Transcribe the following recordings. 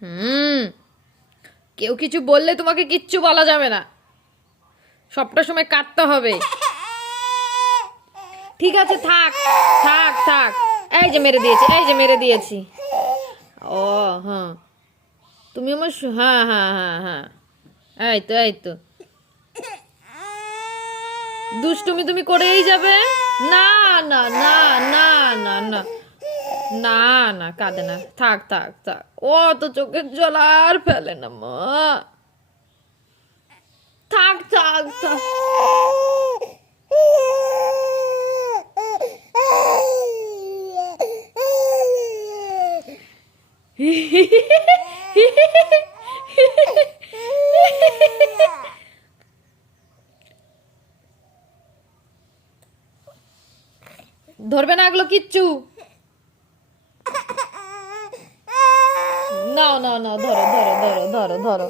হুম, কেউ কিছু বললে তোমাকে কিচ্ছু বলা যাবে না, সবটা সময় কাঁদতে হবে। ঠিক আছে, থাক থাক থাক। এই যে মেরে দিয়েছি, এই যে মেরে দিয়েছি। ও হ্যাঁ, তুমি আমার হ্যাঁ হ্যাঁ হ্যাঁ হ্যাঁ, এই তো এই তো, দুষ্টুমি তুমি করেই যাবে। না না না না না না না না, কাঁদে না, থাক থাক থাক, ও তো চোখের জল আর ফেলে না মা। থাক থাক থাক। ধরবে না এগুলো কিচ্ছু। নাও নাও নাও, ধরো ধরো ধরো ধরো ধরো,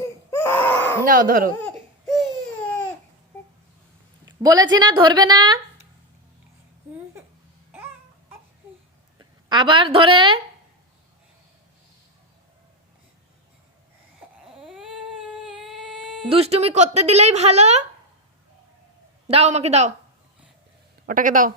নাও ধরো। বলেছি না ধরবে না, আবার ধরে। দুষ্টুমি করতে দিলেই ভালো। দাও আমাকে দাও, ওটাকে দাও।